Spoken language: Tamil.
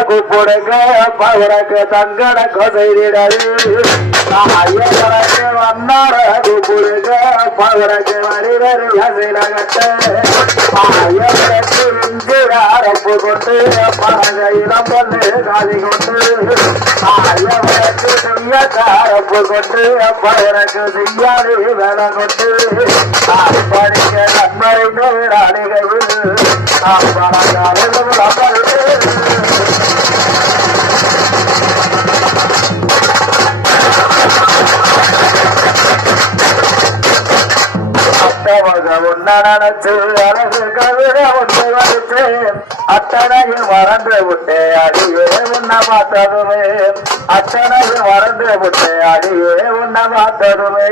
கூப்பிடுங்க பவரக்கு தங்கட கொசைரிடல் ஐயவரக்கு வந்தார கூப்பிடுங்க பவரக்கு வரிவரு ஹசிரகட்ட ஐயவரக்கு இஞ்சிரப்பு கொண்டு பறகையிலம் பொண்ணு காதி கொண்டு ஐயவரக்கு செய்யக்காரப்பு கொண்டு பவரக்கு செய்யாடி வேலை கொண்டு படிக்க நன்மறை நேராளிகையில் நினைச்சு அழகு கவிர ஒன்று வடிச்சேன் அத்தனையும் மறந்து விட்டே அடியே உன்னை பார்த்ததுமே அத்தனையும் மறந்து விட்டே அடியே உன்னை பார்த்ததுமே